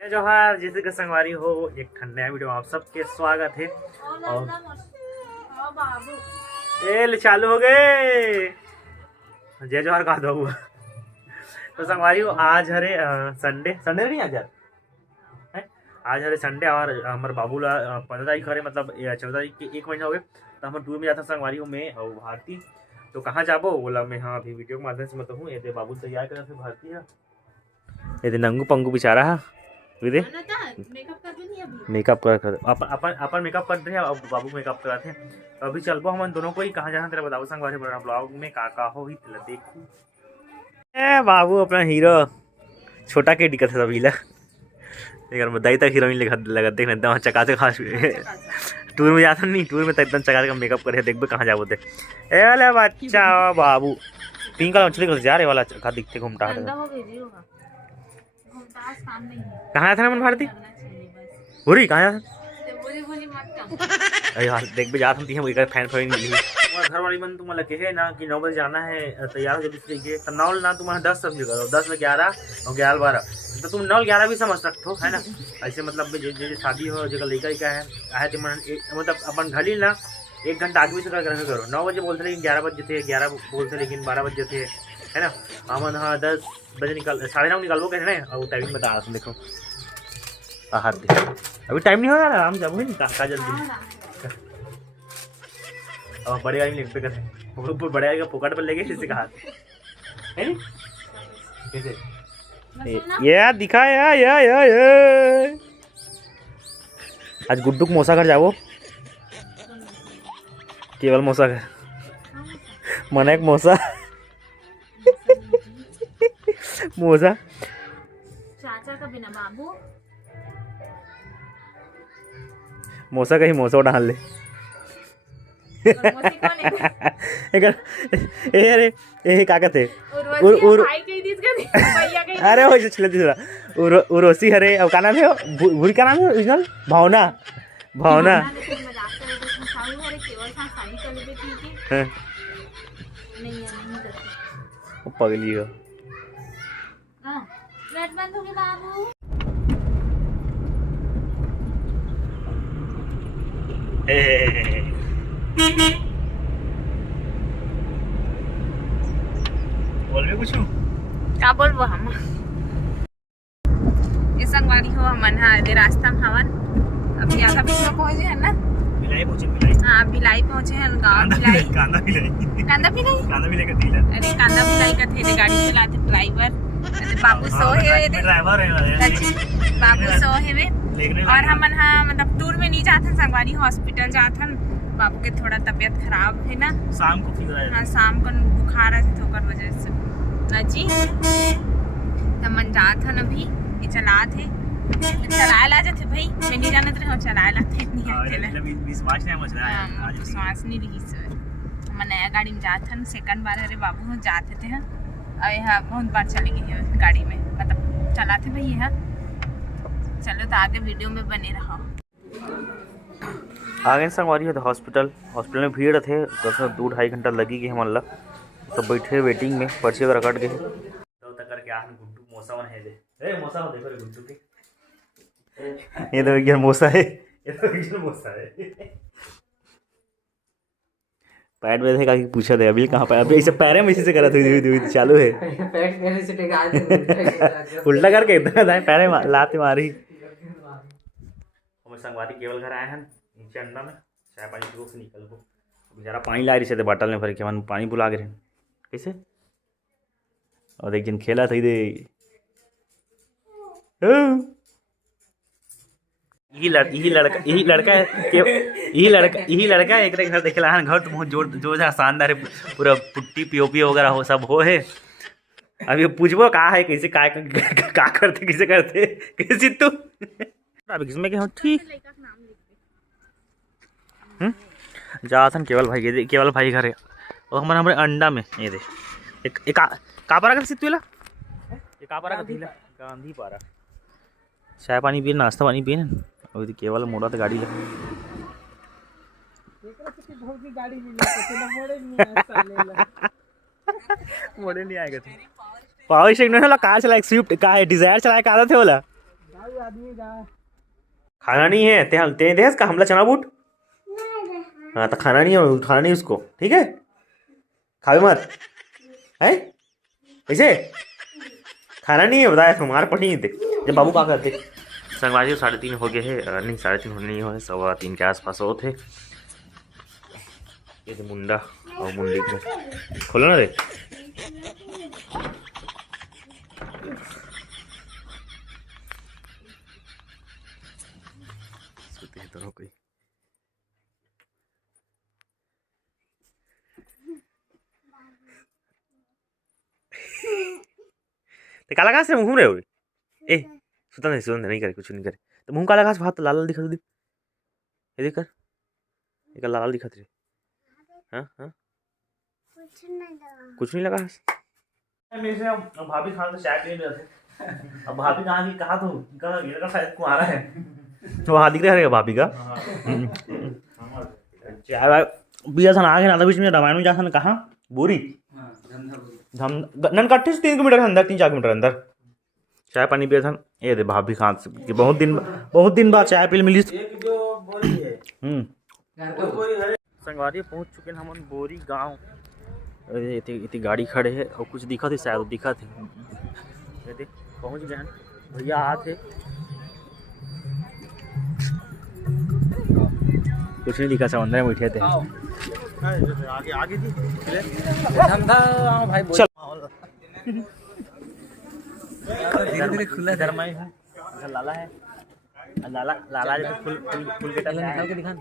जोहार जैसे कि संगवारी हो एक नया वीडियो में आप सबके स्वागत है। और ए चालू हो गए जय जोहार का दो हुआ। तो संगवारी हो आज हरे संडे नहीं आज हरे संडे और हमारे बाबू ला 15 तारीख हरे मतलब 14 तारीख के 1 महीना हो गए। तो हम टूर में जाता संगवारी हो में और भारती तो कहाँ जाबो बोला मैं हाँ अभी वीडियो के माध्यम से बताऊँ। ये बाबू तैयार कर फिर भारती है ये नंगू पंगू बेचारा है मेकअप कर अपन मेकअप कर रहे हैं और बाबू मेकअप कराते हैं। तो अभी चलबो हम दोनों को ही कहाँ जाना तेरा बताओ संग बड़ा ब्लॉग में का हो ही देखू। ए बाबू अपना हीरो छोटा के दिक्कत है सभी दाई तक हीरोइन लगा देख एकदम चका से खास टूर में जाता नहीं टूर में तो एकदम चका का मेकअप करे देखबे कहाँ जाबो ते ए वाले बच्चा बाबू पिंक वाला मछली जा रहे वाला का दिखते घूमता कहाँ था ना मन भारती बुरी कहाँ यार देख भी जाता हूँ फैन फैन घर वाली मन तुम्हारा कहे ना कि 9 बजे जाना है तैयार हो जल्दी से तो 9 ना तुम्हारा 10 समझ करो 10 में 11 और 11-12 तो तुम 9-11 भी समझ सकते हो है ना। ऐसे मतलब जो शादी हो जगह लड़का का है तो मतलब अपन घड़ी ना 1 घंटा आगे से करो 9 बजे बोलते लेकिन 11 बजे थे 11 बोलते लेकिन 12 बजे थे है ना। हम हाँ 10 बजे निकल 9:30 निकाल वो कहते हैं और टाइमिंग बता रहा था देखो हाथ अभी टाइम नहीं हो रहा हम जब नहीं कहा जल्दी अब बड़े गाड़ी पे कर बड़े गाड़ी का पॉकेट पर लेके किसी का हाथ है नहीं कैसे ये दिखा या आज गुड्डू को मौसा घर जाओ केवल मौसा घर मना एक मौसा मौसा चाचा का बिना बाबू मौसा का ही मौसा डाल ले अरे ये का कहते अरे हो चले उर्वशी हरे अब का नाम है भूरी का नाम है ओरिजिनल भावना भावना पगली हो बोल भी कुछ क्या बोलबो हम ये संगवारी हो हमन हा दे रास्ता में हवन अभी आधा बीच में पहुंचे हैं ना भिलाई हां भिलाई पहुंचे हैं गांव भिलाई कांदा भिलाई का डीलर अरे कांदा भिलाई का थे गाड़ी चलाते ड्राइवर बाबू सो है ड्राइवर है बाबू सो है और हमन हा मतलब टूर में नहीं जाथन संगवारी हॉस्पिटल जाथन बाबू के थोड़ा तबीयत खराब है ना शाम को फीवर है हाँ शाम को बुखार है तो कर वजह से जी तब मन जात हन अभी ये चला थे चलाए ला जाते भाई मैं नहीं जानत रहे चलाए ला थे नहीं अकेले विश्वास नहीं मच रहा है आज विश्वास नहीं रही सर हम नया गाड़ी में जात हन सेकंड बार अरे बाबू हम जाते थे और यहाँ बहुत बार चले गए हैं गाड़ी में मतलब चलाते भाई यहाँ चलो तो आगे वीडियो में बने रहो। आगे संगवारी है तो हॉस्पिटल में भीड़ थे 2-2.5 घंटा लगी गई हम अल्लाह सब बैठे वेटिंग में पर्चे वगैरह कट गए तो तकर के आहन गुड्डू मौसा वन है दे ए मौसा देखो रे गुड्डू के ये तो एक मौसा है ये तो एक मौसा है पैड में देखा कि पूछा दे अभी कहां पे अभी ऐसे पैरे में इसी से करा थी चालू है पैड करने से टेका उल्टा करके इधर दाएं पैरे लात मारी। हम संगवारी केवल घर आए हैं नीचे अंडा में चाय पानी पीओ से निकल गो बेचारा पानी ला रही से बॉटल में भर के मन पानी बुला गए कैसे और एक दिन खेला था दे यही लड़का एक घर देखला घर तो बहुत जोर शानदार है पूरा पुट्टी पीओपी वगैरह हो सब हो है। अभी पूछबो का है कैसे का करते किसे करते कैसे तू अभी किसमें क्या ठीक जाथन केवल भाई घर है और हमारे अंडा में ये दे एक का पारा कर सितुला ये का पारा का गांधी पारा चाय पानी पिए नाश्ता पानी पिए ना अभी केवल मोड़ा तो गाड़ी लगा मोड़े नहीं आएगा पावर स्टेरिंग में कार चला स्विफ्ट का है डिजायर चलाए का आदत है बोला खाना नहीं है ते दे इसका हमला चना बूट। हाँ तो खाना नहीं है, खाना नहीं उसको, ठीक है, खावे मत है ऐसे, खाना नहीं है बताया तुम्हारे पटी नहीं थे जब बाबू का करते। संगवारी 3:30 हो गए है, नहीं 3:30 होने नहीं हुए, 3:15 के आसपास हो थे। ये तो मुंडा और मुंडी को खोलो ना रे। सोते हैं दोनों कोई। तो काला घास से घूम रहे हो? ए सुता नहीं करे, कुछ नहीं करे तो मुंह काला घास हाथ लाल लाल दिखा दे, ये देख कर, ये लाल लाल दिखा थे। हाँ हाँ कुछ नहीं लगा। भाभी खान से चाय पी रहे थे, अब भाभी कहाँ की कहा तो कहा शायद को आ रहा है तो वहाँ दिख रहा है भाभी का चाय बिया था आगे ना बीच में रामायण में जा कहा बोरी ननकट्टे से 3 किलोमीटर अंदर, 3-4 किलोमीटर अंदर चाय पानी पिया था। ये दे भाभी खान से बहुत दिन बाद चाय पी मिली। संगवारी पहुंच चुके हैं हम बोरी गांव। इतनी गाड़ी खड़े है और कुछ दिखा थे, शायद दिखा थे, पहुंच गए हैं भैया आते कुछ नहीं दिखा, समंदर में बैठे थे आगे थी भाई धीरे खुला धर्मा है लाला है लाला जैसे फुल के टाइम दिखा।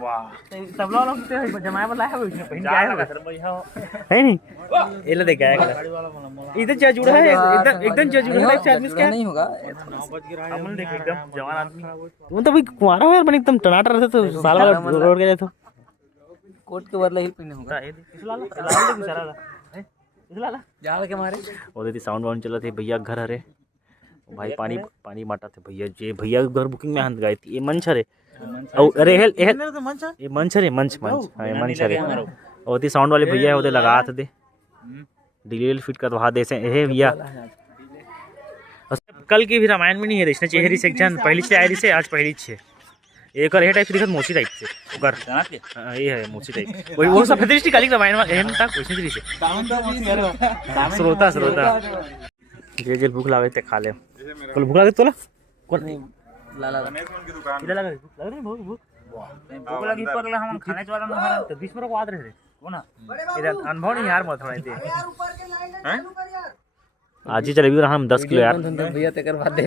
वाह सब लोग जमाए वाला है पहन के आए होगा है नहीं, ये ले देख आया इधर जा जुड़ा है, एकदम जा जुड़ा है, शायद मिस क्या नहीं होगा। हमने देख एकदम जवान आदमी, तुम तो भाई कुंवारा हो यार, बन एकदम टनाटर रहते तो साल वाला रोड गए तो कोट के बदला हिल पहने होगा। इस लाला जाल के मारे और देती साउंड वाउंड चला थे भैया घर हरे भाई पानी माटा थे भैया जे भैया घर बुकिंग में हंस गए थी। ये मंच हरे अरे ये मंच हरे मंच हाँ ये मंच हरे और ती साउंड वाले भैया है लगा थे दे डिलीवरी फिट करवा दे से ये भैया। कल की भी रामायण में नहीं है इसने चेहरी सेक्शन पहली से आई से आज पहली छे एक और टाइप दिखत मोची टाइप से ओकर ये है मोची टाइप वही वो सब दृष्टि कालिक रामायण में एहन तक वैसे दृश्य श्रोता जे भूख लागे ते खा ले कल भूख लागे तोला कौन लाला इला लगा भूख लग रही भूख लगी पर हम खाने वाला में हमारा तो 20 मिनट को आद रहे कोना इधर अनुभव नहीं यार मत थोड़ा दे हैं आज ही चलेगी हम 10 किलो यार भैया ते करवा दे।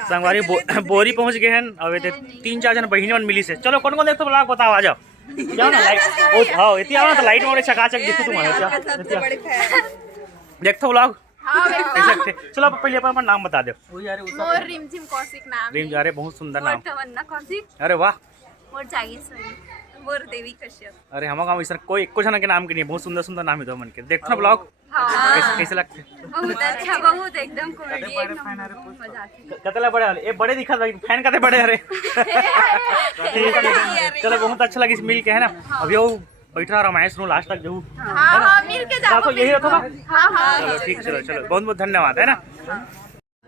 संगवारी बोरी पहुंच गए हैं, अब 3-4 जन बहिनी मिली से। चलो कौन देखो ब्लॉग बताओ, आ जाओ जाओ ना लाइट ओ हां इतनी आओ तो लाइट मोड़े चकाचक देखो तुम्हारे देखो ब्लॉग कैसे थे। चलो पहले अपना नाम बता दो। मोर रिमझिम कौशिक नाम रिम जा रहे बहुत सुंदर नाम तमन्ना कौशिक। अरे वाह मोर जागेश्वरी मोर देवी कश्यप। अरे हम गांव इस कोई एको जना के नाम के नहीं बहुत सुंदर नाम है दो मन के देखो ना ब्लॉग कैसे लगते बहुत अच्छा बहुत एकदम कॉमेडी एक नंबर मजा आती कतला बड़े वाले ये बड़े दिखा फैन कते बड़े अरे चलो बहुत अच्छा लगी मिल के है ना। अभी वो बैठ रहा रामायण सुनो लास्ट तक जाऊँ हां मिल के जाओ तो यही रहता हां हां चलो ठीक चलो बहुत धन्यवाद है ना।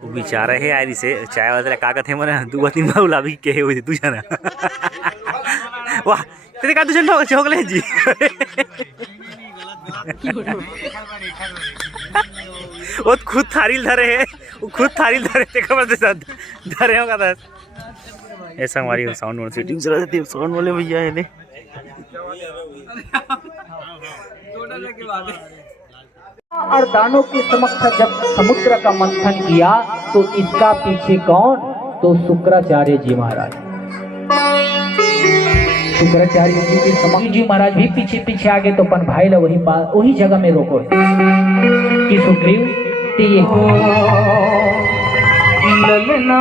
वो बेचारा है यार इसे चाय वाला का कथे मरे 2-3 बार उला भी के हुई तू जाना वाह तेरे का तुझे लोग चोकले जी वो खुद थारील धरे है वो खुद थारील धरे थे खबर से साथ धरे होगा दस ऐसा हमारी साउंड वाली सेटिंग चला देती साउंड वाले भैया है ने और दानों के समक्ष जब समुद्र का मंथन किया तो इसका पीछे कौन, तो शुक्राचार्य जी महाराज। शुक्राचार्य जी के समक्ष जी महाराज भी पीछे आगे तो अपन भाई ला वही जगह में रोको कि सुग्रीव ललना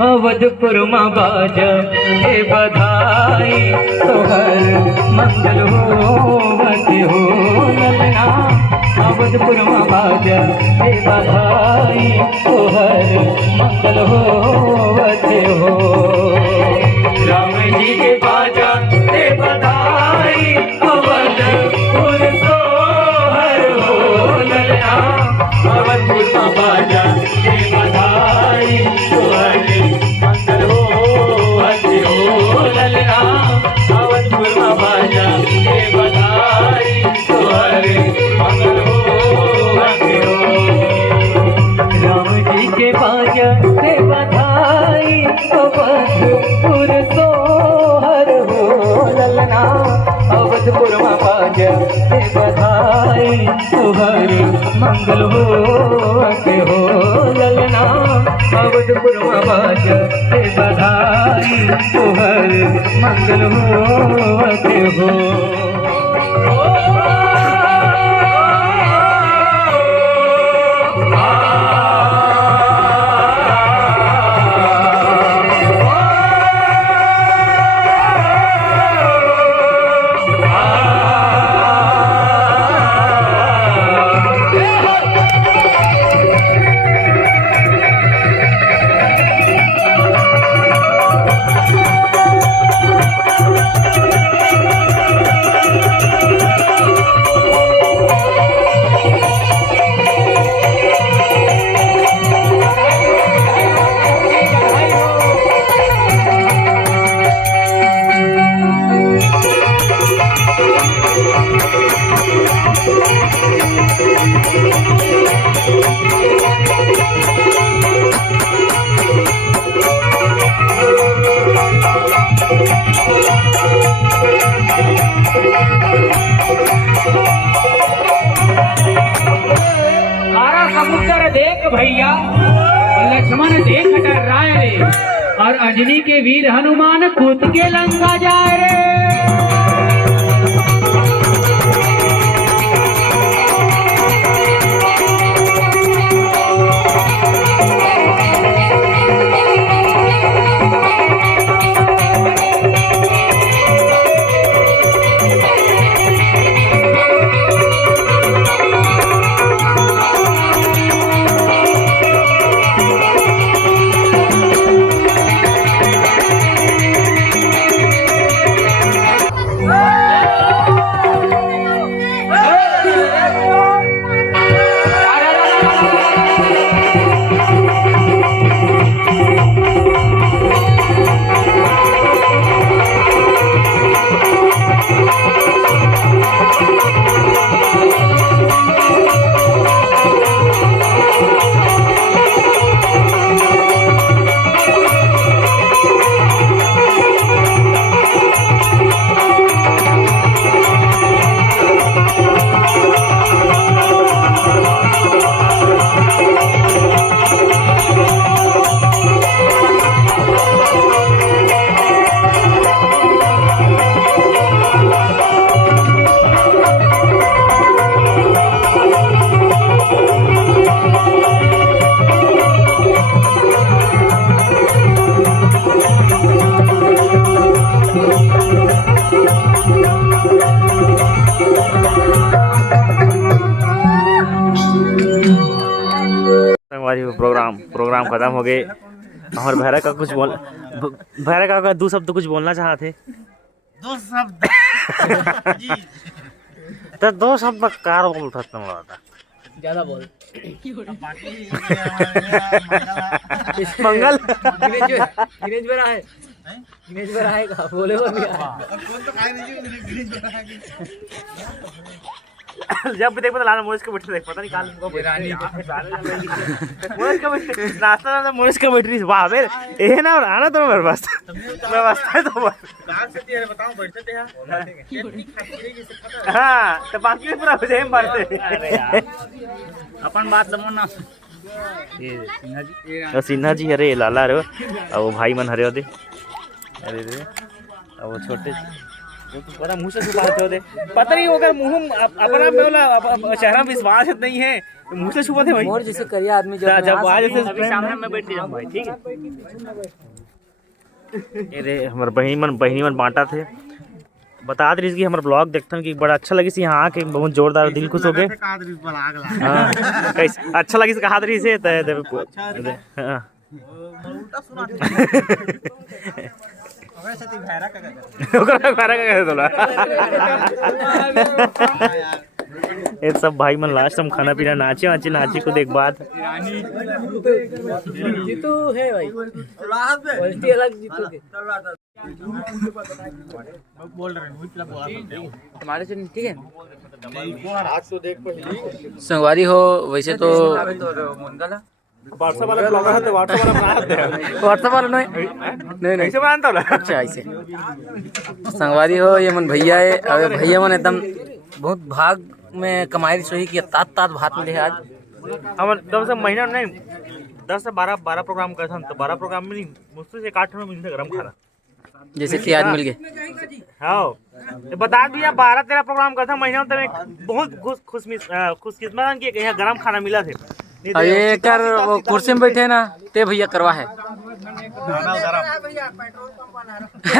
अवधपुर माँ बाज हे बधाई तोहर मंगल हो ललना अवधपुर माँ बाज हे बधाई तोहर मंगल हो राम जी के बाजा हे बधाई अवधपुर सोहर हो ललना अवधपुर माँ बाजा से बधाई अवधपुर सोहर हो ललना अवधपुर बाज से बधाई सोहर मंगल होते हो ललना अवधपुर बाज से बधाई सोहर मंगल होते हो। समुद्र देख भैया लक्ष्मण देख डर राय रे और अंजनी के वीर हनुमान कूद के लंका जाए रे। प्रोग्राम खत्म हो गए और भैरव का कुछ बोल भैरव का दो शब्द कुछ बोलना चाहते दो शब्द तो दो शब्द कार बोलता था ज्यादा बोल मंगल गिनेज पर आए गिनेज पर आएगा बोले वो भी जब भी देख पता लाना मोरिस का बैटरी देख पता नहीं काल मोरिस का बैटरी नाश्ता ना मोरिस का बैटरी वाह बे ए ना आना तो मेरे पास व्यवस्था है तो कार से तेरे बताऊं बैठते थे हां तो बाकी पूरा जेम मारते अरे यार अपन बात समझ ना ये सिन्हा जी अरे लाला रे अब वो भाई मन हरे होते अरे रे अब वो छोटे वो तो पता मुंह से छुपाते होते पता नहीं अगर मुंह अपना बोला चेहरा विश्वास नहीं है तो मुंह से छुपाते भाई मोर जैसे करिया आदमी जब आज ऐसे सामने में बैठ जाऊं भाई ठीक है अरे हमारे बहनी मन बांटा थे बता रही कि हमारा ब्लॉग देखते कि बड़ा अच्छा लगी यहाँ आके बहुत जोरदार दिल खुश हो गए अच्छा लगी कहा रही से ये सब भाई मन लास्ट हम खाना पीना नाचे को देख बात जीतू है भाई क्वालिटी अलग जीतू के बोल रहे हमारे से ठीक है संगवारी हो वैसे तो व्हाट्सएप वाला ब्लॉगर है तो व्हाट्सएप वाला बना देते हैं। व्हाट्सएप वाला नहीं ऐसे बनाता होला। अच्छा ऐसे संगवारी हो ये मन भैया है। अबे भैया मन एकदम बहुत भाग में कमाई सोही की तात तात भात मिले आज। हम कम से महीना नहीं 10 से 12 प्रोग्राम करते हैं तो 12 प्रोग्राम में नहीं मुश्किल से 8 में मिलते गरम खाना जैसे कि आज मिल गए। हाँ तो बता दिया 12-13 प्रोग्राम करते हैं महीना में बहुत खुशकिस्मत कि यहाँ गरम खाना मिला थे। अब ये कर वो कुर्सी में बैठे ना ते भैया करवा है।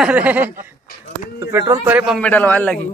अरे तो पेट्रोल तोरे पंप में डलवाने लगी।